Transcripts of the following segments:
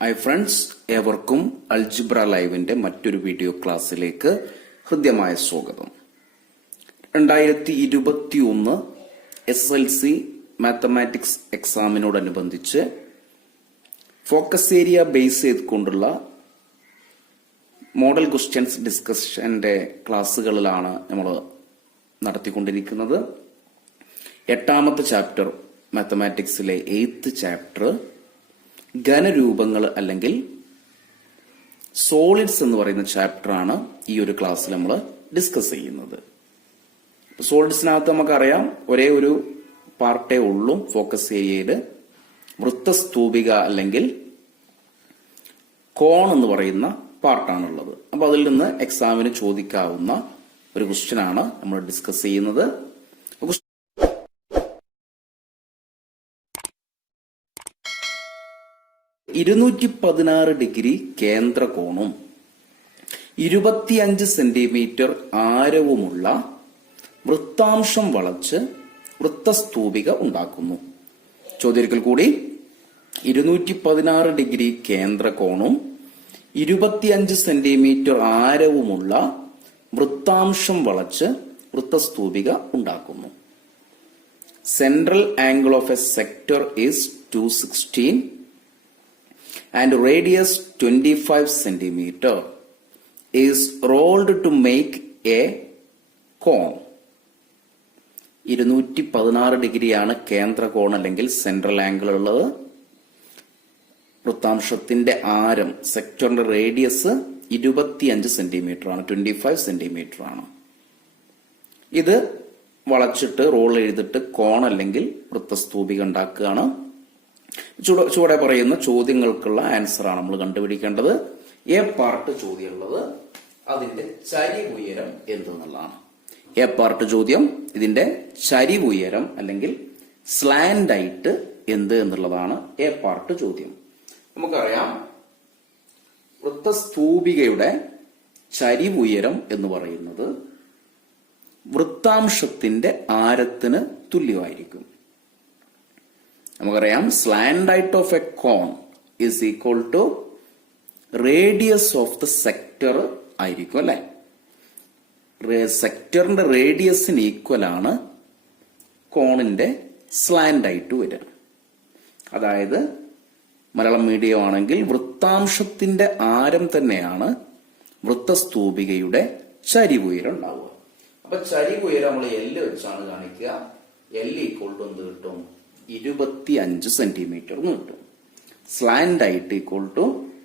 Hi friends, ഏവർക്കും algebra ലൈവിന്റെ മറ്റൊരു വീഡിയോ ക്ലാസ്സിലേക്ക് ഹൃദ്യമായ സ്വാഗതം. 2021 SSLC മാത്തമാറ്റിക്സ് എക്സാമിനോടനുബന്ധിച്ച് ഫോക്കസ് ഏരിയ ബേസ് ചെയ്തുകൊണ്ടുള്ള മോഡൽ ക്വസ്റ്റ്യൻസ് ഡിസ്കഷന്റെ ക്ലാസ്സുകളിലാണ് നമ്മൾ നടത്തിക്കൊണ്ടിരിക്കുന്നത്. 8ാമത്തെ ചാപ്റ്റർ മാത്തമാറ്റിക്സിലെ 8th ചാപ്റ്റർ ഘനരൂപങ്ങൾ അല്ലെങ്കിൽ സോളിഡ്സ് എന്ന് പറയുന്ന ചാപ്റ്ററാണ് ഈ ഒരു ക്ലാസ്സിൽ നമ്മൾ ഡിസ്കസ് ചെയ്യുന്നത്. സോളിഡ്സിനകത്ത് നമുക്കറിയാം ഒരേ ഒരു പാർട്ടേ ഉള്ളൂ ഫോക്കസ് ഏരിയയിൽ, വൃത്തസ്തൂപിക അല്ലെങ്കിൽ കോൺ എന്ന് പറയുന്ന പാർട്ടാണുള്ളത്. അപ്പൊ അതിൽ നിന്ന് എക്സാമിന് ചോദിക്കാവുന്ന ഒരു ക്വസ്റ്റ്യൻ ആണ് നമ്മൾ ഡിസ്കസ് ചെയ്യുന്നത്. 216 ഡിഗ്രി കേന്ദ്ര കോണും 25 സെന്റിമീറ്റർ ആരവുമുള്ള വൃത്താംശം വളച്ച് വൃത്തസ്തൂപിക ഉണ്ടാക്കുന്നു. ചോദ്യൊരിക്കൽ കൂടി, 216 ഡിഗ്രി കേന്ദ്ര കോണും 25 സെന്റിമീറ്റർ ആരവുമുള്ള വൃത്താംശം വളച്ച് വൃത്തസ്തൂപിക ഉണ്ടാക്കുന്നു. Central angle of A sector is 216 and radius 25 centimeter is rolled to make a cone. 216 ഡിഗ്രിയാണ് കേന്ദ്ര കോൺ അല്ലെങ്കിൽ സെൻട്രൽ ആംഗിൾ ഉള്ളത്. വൃത്താംശത്തിന്റെ ആരം, സെക്ടറിന്റെ റേഡിയസ് 25 സെന്റിമീറ്റർ ആണ്, 25 സെന്റിമീറ്റർ ആണ്. ഇത് വളച്ചിട്ട് റോൾ ചെയ്തിട്ട് കോൺ അല്ലെങ്കിൽ വൃത്തസ്തൂപിക ഉണ്ടാക്കുകയാണ്. ചുവടെ പറയുന്ന ചോദ്യങ്ങൾക്കുള്ള ആൻസർ ആണ് നമ്മൾ കണ്ടുപിടിക്കേണ്ടത്. എ പാർട്ട് ചോദ്യമുള്ളത് അതിന്റെ ചരിവുയരം എന്തെന്നുള്ളതാണ്. എ പാർട്ട് ചോദ്യം ഇതിന്റെ ചരിവുയരം അല്ലെങ്കിൽ സ്ലാൻഡ് ഹൈറ്റ് എന്ത് എന്നുള്ളതാണ് എ പാർട്ട് ചോദ്യം. നമുക്കറിയാം വൃത്തസ്തൂപികയുടെ ചരിവുയരം എന്ന് പറയുന്നത് വൃത്താംശത്തിന്റെ ആരത്തിന് തുല്യമായിരിക്കും. നമുക്കറിയാം slant height of a cone is equal to radius of the sector ആയിരിക്കും അല്ലെ. സെക്ടറിന്റെ റേഡിയസിന് ഈക്വൽ ആണ് കോണിന്റെ സ്ലാൻഡ് ഹൈറ്റ് വരിക. അതായത് മലയാളം മീഡിയം ആണെങ്കിൽ വൃത്താംശത്തിന്റെ ആരം തന്നെയാണ് വൃത്തസ്തൂപികയുടെ ചരിവുയരം ഉണ്ടാവുക. അപ്പൊ ചരിവുയരം നമ്മൾ എല്ല് വെച്ചാണ് കാണിക്കുക. എൽ ഈക്വൽ ടു എന്ത് കിട്ടും? 25 സെന്റിമീറ്റർ എന്ന് കിട്ടും. Slant height equal to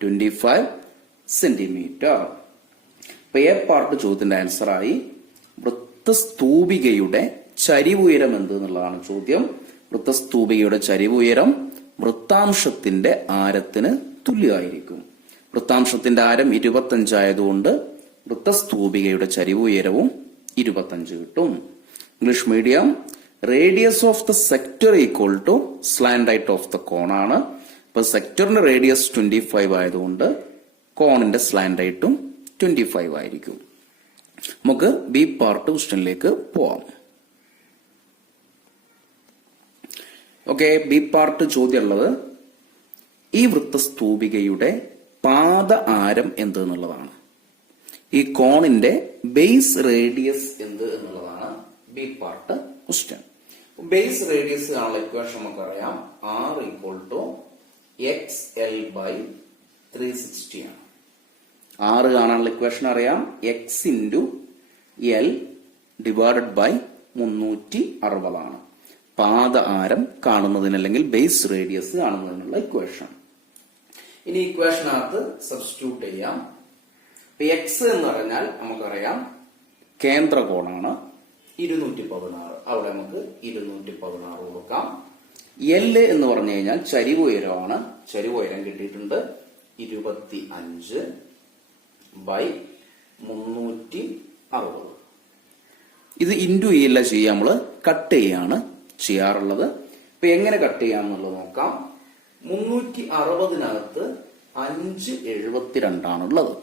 25 centimetre. അപ്പൊ എ പാർട്ട് ചോദ്യത്തിന്റെ ആൻസർ ആയി വൃത്തസ്തൂപികയുടെ ചരിവുയരം എന്ത് എന്നുള്ളതാണ് ചോദ്യം. വൃത്തസ്തൂപികയുടെ ചരിവുയരം വൃത്താംശത്തിന്റെ ആരത്തിന് തുല്യമായിരിക്കും. വൃത്താംശത്തിന്റെ ആരം 25 ആയതുകൊണ്ട് വൃത്തസ്തൂപികയുടെ ചരിവുയരവും 25 കിട്ടും. English medium radius of the sector equal to slant height of the cone ആണ്. അപ്പൊ സെക്ടറിന്റെ റേഡിയസ് 25 ആയതുകൊണ്ട് കോണിന്റെ സ്ലാൻഡ് ഹൈറ്റും 25 ആയിരിക്കും. നമുക്ക് ബി പാർട്ട് ക്വസ്റ്റ്യനിലേക്ക് പോവാം. ഓക്കെ, ബി പാർട്ട് ചോദ്യമുള്ളത് ഈ വൃത്തസ്തൂപികയുടെ പാദ ആരം എന്ത് എന്നുള്ളതാണ്. ഈ കോണിന്റെ ബേസ് റേഡിയസ് എന്ത് എന്നുള്ളതാണ് B part question. Base radius കാണുന്ന ഇക്വേഷൻ നമുക്കറിയാം. R equal to XL by 360 ആണ്. R കാണാനുള്ള ഇക്വേഷൻ അറിയാം. X into L divided by 360 ആണ് പാദ ആരം കാണുന്നതിന് അല്ലെങ്കിൽ ബേസ് റേഡിയസ് കാണുന്നതിനുള്ള ഇക്വേഷൻ. ഇനി ഇക്വേഷനകത്ത് സബ്സ്റ്റിറ്റ്യൂട്ട് ചെയ്യാം. X എന്ന് പറഞ്ഞാൽ നമുക്കറിയാം കേന്ദ്ര കോണാണ് 216. അവിടെ നമുക്ക് 216 കൊടുക്കാം. L എന്ന് പറഞ്ഞു കഴിഞ്ഞാൽ ചരിവുയരമാണ്. ചരിവുയരം കിട്ടിയിട്ടുണ്ട് 25 ബൈ 360. ഇത് ഇൻറ്റു അല്ല ചെയ്യുക, നമ്മള് കട്ട് ചെയ്യാണ് ചെയ്യാറുള്ളത്. ഇപ്പൊ എങ്ങനെ കട്ട് ചെയ്യാന്നുള്ളത് നോക്കാം. 360നകത്ത് 572 ആണുള്ളത്.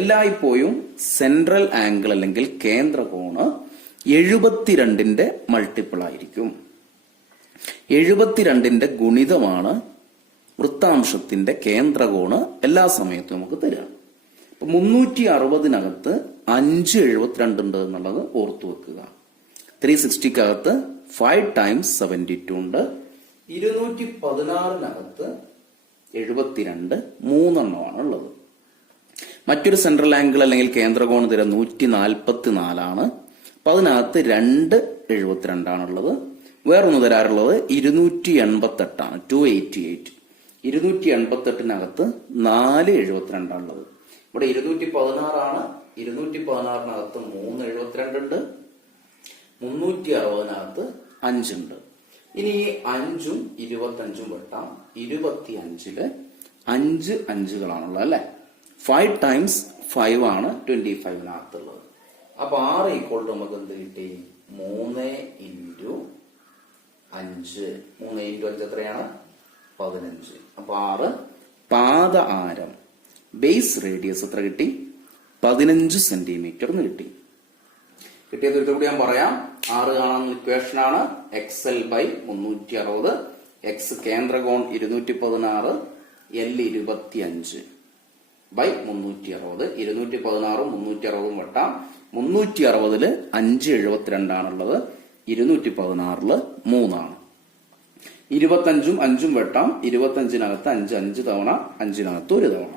എല്ലായ്പ്പോഴും സെൻട്രൽ ആംഗിൾ അല്ലെങ്കിൽ കേന്ദ്ര കോണ് 72ന്റെ മൾട്ടിപ്പിൾ ആയിരിക്കും. 72ന്റെ ഗുണിതമാണ് വൃത്താംശത്തിന്റെ കേന്ദ്രകോണ് എല്ലാ സമയത്തും നമുക്ക് തരാം. അപ്പൊ 360-നകത്ത് 572 ഉണ്ട് എന്നുള്ളത് ഓർത്തു വെക്കുക. 360-കകത്ത് 5 times 72 ഉണ്ട്. 216-നകത്ത് 72 3 ഉള്ളത്. മറ്റൊരു സെൻട്രൽ ആംഗിൾ അല്ലെങ്കിൽ കേന്ദ്രകോണ് തരം 144 അപ്പൊ അതിനകത്ത് 272 ആണുള്ളത്. വേറൊന്ന് തരാറുള്ളത് 288 288. 288-നകത്ത് 472 ആണുള്ളത്. ഇവിടെ 216 ആണ്. 216-നകത്ത് 372 ഉണ്ട്. 360-നകത്ത് 5 ഉണ്ട്. ഇനി ഈ 5ഉം 25ഉം വെട്ടാം. 25-ല് 5 5കളാണുള്ളത് അല്ലെ. 5 times 5 ആണ് 25-നകത്തുള്ളത്. അപ്പൊ 6 = നമുക്ക് എന്ത് കിട്ടി? 3 × 5. 3 × 5 എത്രയാണ്? 15. അപ്പൊ 6 പാദ ആരം ബേസ് റേഡിയസ് എത്ര കിട്ടി? 15 സെന്റിമീറ്റർ എന്ന് കിട്ടി. കിട്ടിയത് കൂടി ഞാൻ പറയാം. 6 കാണാനുള്ള ഇക്വേഷൻ ആണ് XL/360. X കേന്ദ്രകോൺ 216, L 25/360. 216 360 വെട്ടാം. 360-ല് 572 ആണുള്ളത്. 216-ല് 3 ആണ്. 25ഉം 5ഉം വെട്ടാം. 25-നകത്ത് 5 5 തവണ, 5-നകത്ത് 1 തവണ.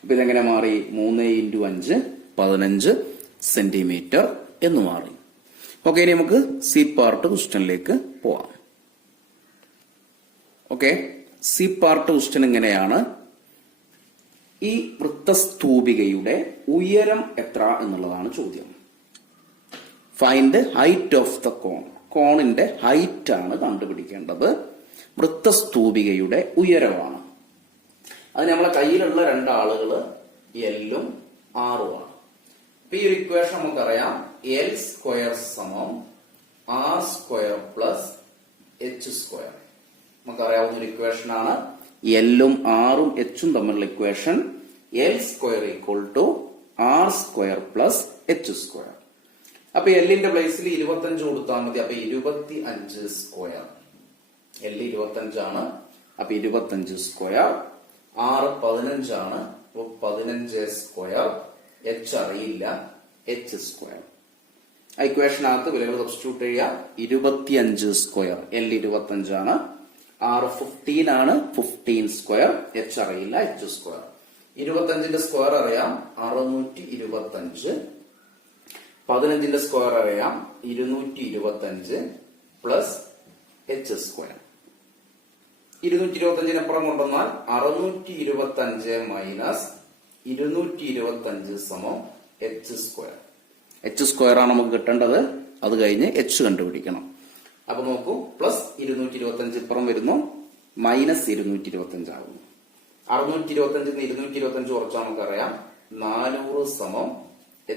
അപ്പൊ ഇതെങ്ങനെ മാറി? 3 × 5 15 സെന്റിമീറ്റർ എന്ന് മാറി. ഓക്കെ, ഇനി നമുക്ക് സി പാർട്ട് ക്വസ്റ്റ്യനിലേക്ക് പോവാം. ഓക്കെ, സി പാർട്ട് ക്വസ്റ്റ്യൻ ഇങ്ങനെയാണ്. ഈ വൃത്തസ്തൂപികയുടെ ഉയരം എത്ര എന്നുള്ളതാണ് ചോദ്യം. ഫൈൻഡ് ഹൈറ്റ് ഓഫ് ദ കോൺ. കോണിന്റെ ഹൈറ്റ് ആണ് കണ്ടുപിടിക്കേണ്ടത്. വൃത്തസ്തൂപികയുടെ ഉയരമാണ്. അത് നമ്മളെ കയ്യിലുള്ള രണ്ടാളുകള് എല്ലും ആറുമാണ്. അപ്പൊ ഈ ഒരു ഇക്വേഷൻ നമുക്കറിയാം. L² = R² + H². നമുക്കറിയാവുന്ന ഒരു ഇക്വേഷൻ ആണ്. എല്ലും ആറും എച്ചും തമ്മിലുള്ള ഇക്വേഷൻ L² = R² + H². അപ്പൊ എല്ലിന്റെ പ്ലേസിൽ 25 കൊടുത്താൽ മതി. അപ്പൊ 25². L 25 ആണ്. അപ്പൊ 25². R 15 ആണ്. അപ്പൊ 15². H അറിയില്ല. H². ഇക്വേഷനകത്ത് വിലകൾ സബ്സ്റ്റിറ്റ്യൂട്ട് ചെയ്യുക. 25². L 25 ആണ്. R 15 ആണ്. 15². H അറിയില്ല. H². 25ന്റെ സ്ക്വയർ അറിയാം 625. 15ന്റെ സ്ക്വയർ അറിയാം 225 പ്ലസ് H². 225 അപ്പുറം കൊണ്ടുവന്നാൽ 625 മൈനസ് 225 സമം H². H² ആണ് നമുക്ക് കിട്ടേണ്ടത്. അത് കഴിഞ്ഞ് H കണ്ടുപിടിക്കണം. അപ്പൊ നോക്കൂ, പ്ലസ് 225 ഇപ്പുറം വരുന്നു, മൈനസ് 225 ആകുന്നു. 625 225 കുറച്ചാൽ നമുക്കറിയാം 400 സമം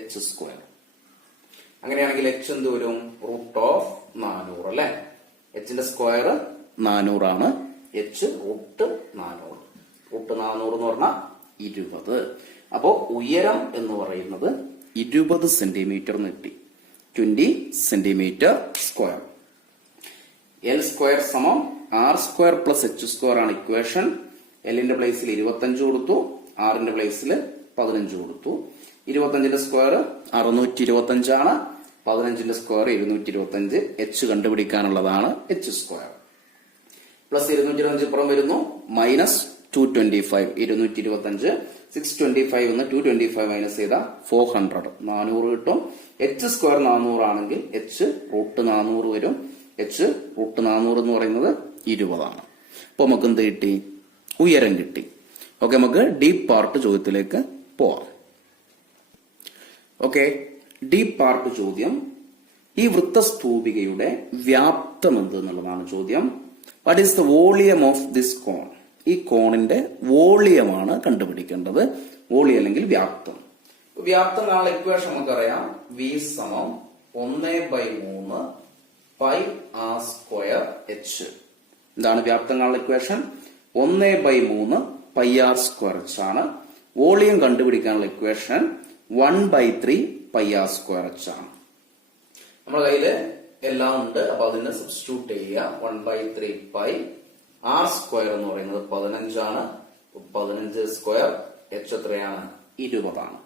H². അങ്ങനെയാണെങ്കിൽ H എന്ത് വരും? √400 അല്ലെ. Hന്റെ സ്ക്വയർ 400 ആണ്. H √400. √400 എന്ന് പറഞ്ഞാൽ 20. അപ്പോ ഉയരം എന്ന് പറയുന്നത് 20 സെന്റിമീറ്റർ കിട്ടി. 20 സെന്റിമീറ്റർ സ്ക്വയർ. L² സമം R² + H² ആണ് ഇക്വേഷൻ. എല്ലിന്റെ പ്ലേസിൽ 25 കൊടുത്തു, ആറിന്റെ പ്ലേസിൽ 15 കൊടുത്തു. 25ന്റെ സ്ക്വയർ 625 ആണ്. 15ന്റെ സ്ക്വയർ 225. H കണ്ടുപിടിക്കാനുള്ളതാണ് H². പ്ലസ് 225 ഇപ്പുറം വരുന്നു, മൈനസ് 225. 225 625 എന്ന് 225 മൈനസ് ചെയ്താൽ 400 400 കിട്ടും. H² 400 ആണെങ്കിൽ H √400 വരും. H √400 എന്ന് പറയുന്നത് 20 ആണ്. അപ്പൊ നമുക്ക് എന്ത് കിട്ടി? ഉയരം കിട്ടി. ഓക്കെ, നമുക്ക് ഡീപ് പാർട്ട് ചോദ്യത്തിലേക്ക് പോവാം. ഓക്കെ, ഡീപ് പാർട്ട് ചോദ്യം. ഈ വൃത്തസ്തൂപികയുടെ വ്യാപ്തം എന്ത് എന്നുള്ളതാണ് ചോദ്യം. What is the volume of this cone? ഈ കോണിന്റെ വോളിയമാണ് കണ്ടുപിടിക്കേണ്ടത്. വോളിയം അല്ലെങ്കിൽ വ്യാപ്തം. വ്യാപ്തം കാണാനുള്ള ഇക്വേഷൻ നമുക്കറിയാം. V സമം 1/3 πr²h. എന്താണ് വ്യാപ്തം കാണാനുള്ള ഇക്വേഷൻ? 1/3 πr²h ആണ്. വോളിയം കണ്ടുപിടിക്കാനുള്ള ഇക്വേഷൻ 1/3 πr²h ആണ്. നമ്മുടെ കയ്യില് എല്ലാം ഉണ്ട്. അപ്പൊ അതിനെ സബ്സ്റ്റിറ്റ്യൂട്ട് ചെയ്യുക. 1/3 π ആർ സ്ക്വയർ എന്ന് പറയുന്നത് 15 15 സ്ക്വയർ h എത്രയാണ്? 20 ആണ്.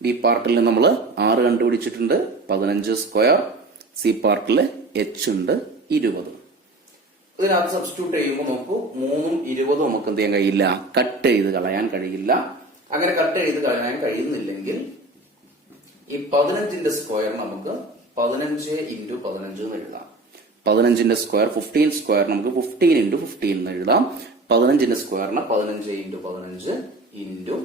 ബി പാർട്ടിൽ നമ്മൾ ആറ് കണ്ടുപിടിച്ചിട്ടുണ്ട്, 15 സ്ക്വയർ. സി പാർട്ടിൽ h ഉണ്ട് 20. ഇതിനകത്ത് സബ്സ്റ്റിറ്റ്യൂട്ട് ചെയ്യുമ്പോൾ നോക്കൂ, 3ഉം 20ഉം നമുക്ക് എന്ത് ചെയ്യാൻ കഴിയില്ല? കട്ട് ചെയ്ത് കളയാൻ കഴിയില്ല. അങ്ങനെ കട്ട് ചെയ്ത് കളയാൻ കഴിയുന്നില്ലെങ്കിൽ ഈ 15ന്റെ സ്ക്വയർ നമുക്ക് 15 × 15 എന്ന് എഴുതാം. 15ന്റെ സ്ക്വയർ 15 സ്ക്വയർ നമുക്ക് 15 × 15 എന്ന് എഴുതാം. 15ന്റെ സ്ക്വയറിന് 15 × 15 × 20.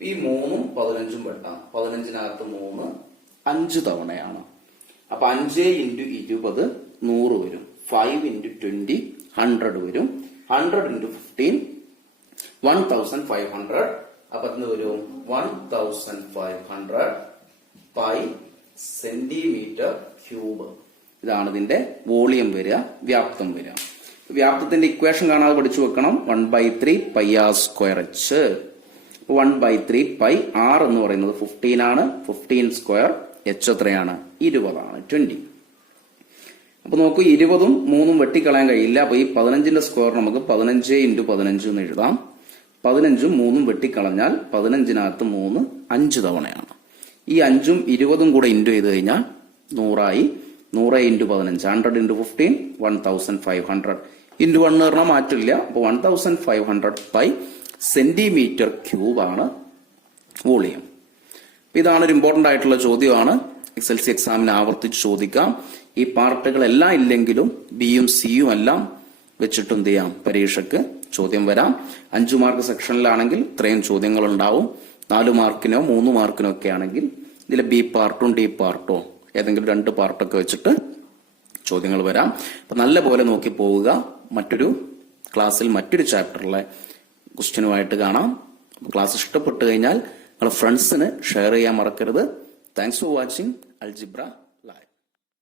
ഈ 3ഉം 15ഉം വെട്ടാം. 15നകത്ത് 3 5 തവണയാണ്. അപ്പൊ 5 × 20 100 വരും. 5 × 20 100 വരും. 100 × 15 1500. അപ്പൊ എന്ത് വരും? 1500 പൈ സെന്റിമീറ്റർ ക്യൂബ്. ഇതാണ് ഇതിന്റെ വോളിയം വരിക, വ്യാപ്തം വരിക. വ്യാപ്തത്തിന്റെ ഇക്വേഷൻ കാണാതെ പഠിച്ചു വെക്കണം. 1/3 pi R square h. 1/3 pi R എന്ന് പറയുന്നത് 15 ആണ്. 15 സ്ക്വയർ h എത്രയാണ്? 20 ആണ്, 20. അപ്പൊ നോക്കൂ, 20ഉം 3ഉം വെട്ടിക്കളയാൻ കഴിയില്ല. അപ്പൊ ഈ 15ന്റെ സ്ക്വയർ നമുക്ക് 15 × 15 എന്ന് എഴുതാം. 15ഉം 3ഉം വെട്ടിക്കളഞ്ഞാൽ 15നകത്ത് 3 5 തവണയാണ്. ഈ 5ഉം 20ഉം കൂടെ ഇൻറ്റു ചെയ്ത് കഴിഞ്ഞാൽ 100 100 × 15 100 × 15 1500 × 1 പറഞ്ഞാൽ മാറ്റില്ല. അപ്പൊ 1500 പൈ സെന്റിമീറ്റർ ക്യൂബ് ആണ് വോളിയം. ഇതാണ് ഒരു ഇമ്പോർട്ടന്റ് ആയിട്ടുള്ള ചോദ്യമാണ്. SLC എക്സാമിന് ആവർത്തിച്ച് ചോദിക്കാം. ഈ പാർട്ടുകൾ എല്ലാം ഇല്ലെങ്കിലും ബിയും സിയും എല്ലാം വെച്ചിട്ട് എന്ത് ചെയ്യാം? പരീക്ഷയ്ക്ക് ചോദ്യം വരാം. 5 മാർക്ക് സെക്ഷനിലാണെങ്കിൽ ഇത്രയും ചോദ്യങ്ങൾ ഉണ്ടാവും. 4 മാർക്കിനോ 3 മാർക്കിനോ ഒക്കെ ആണെങ്കിൽ ഇതിലെ ബി പാർട്ടും ഡി പാർട്ടോ ഏതെങ്കിലും 2 പാർട്ടൊക്കെ വെച്ചിട്ട് ചോദ്യങ്ങൾ വരാം. അപ്പൊ നല്ല പോലെ നോക്കി പോവുക. മറ്റൊരു ക്ലാസ്സിൽ മറ്റൊരു ചാപ്റ്ററിലെ ക്വസ്റ്റ്യനുമായിട്ട് കാണാം. ക്ലാസ് ഇഷ്ടപ്പെട്ടു കഴിഞ്ഞാൽ നിങ്ങളുടെ ഫ്രണ്ട്സിന് ഷെയർ ചെയ്യാൻ മറക്കരുത്. Thanks for watching algebra.